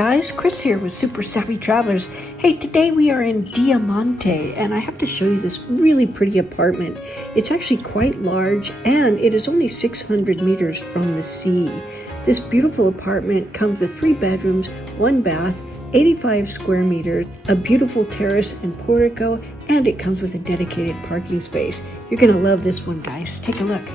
guys, Chris here with Super Savvy Travelers. Hey, today we are in Diamante and I have to show you this really pretty apartment. It's actually quite large and it is only 600 meters from the sea. This beautiful apartment comes with 3 bedrooms, 1 bath, 85 square meters, a beautiful terrace and portico, and it comes with a dedicated parking space. You're gonna love this one, guys. Take a look.